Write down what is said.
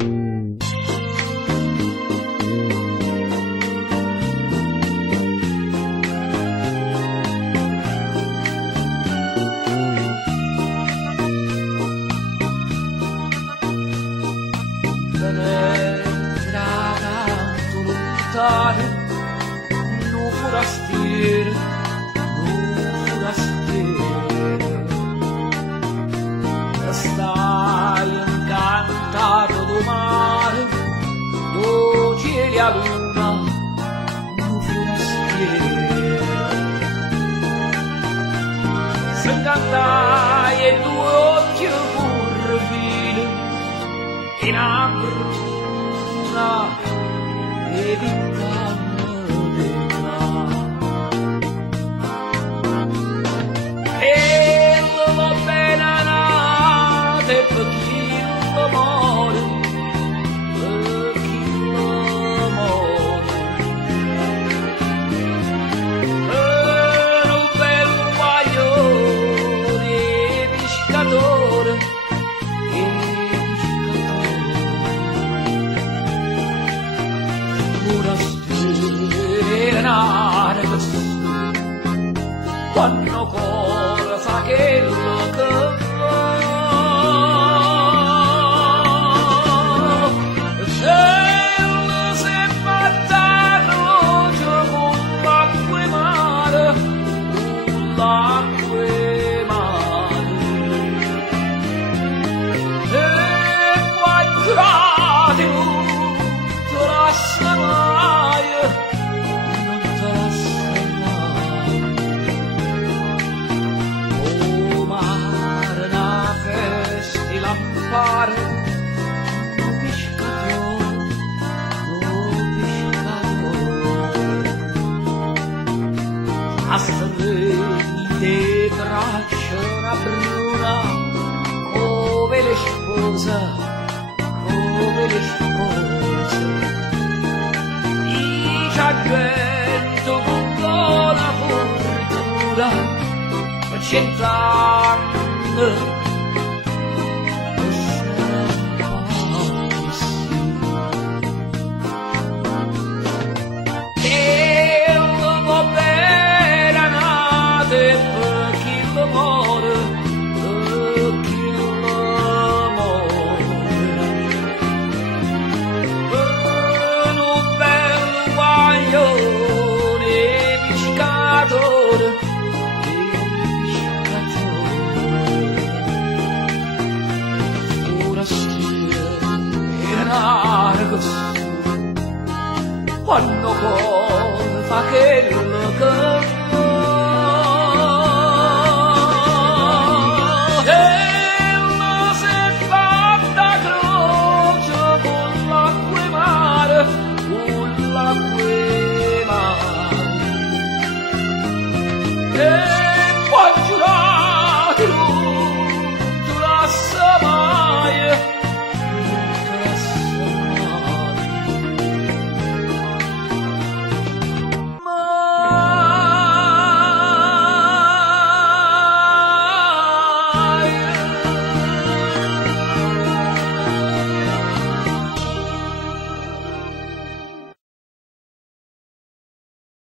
No forastiero, stai incantato do mare, do cieli a luna, no forastiero. Se incantai e due occhi curvili, in ancruna e vita. Per chi l'amore, per un bel guaglione pescatore, una strenare quando cosa che lo che te traccia una bruna come le spose, dice a vento con la fortuna, 100 anni. Quando fa che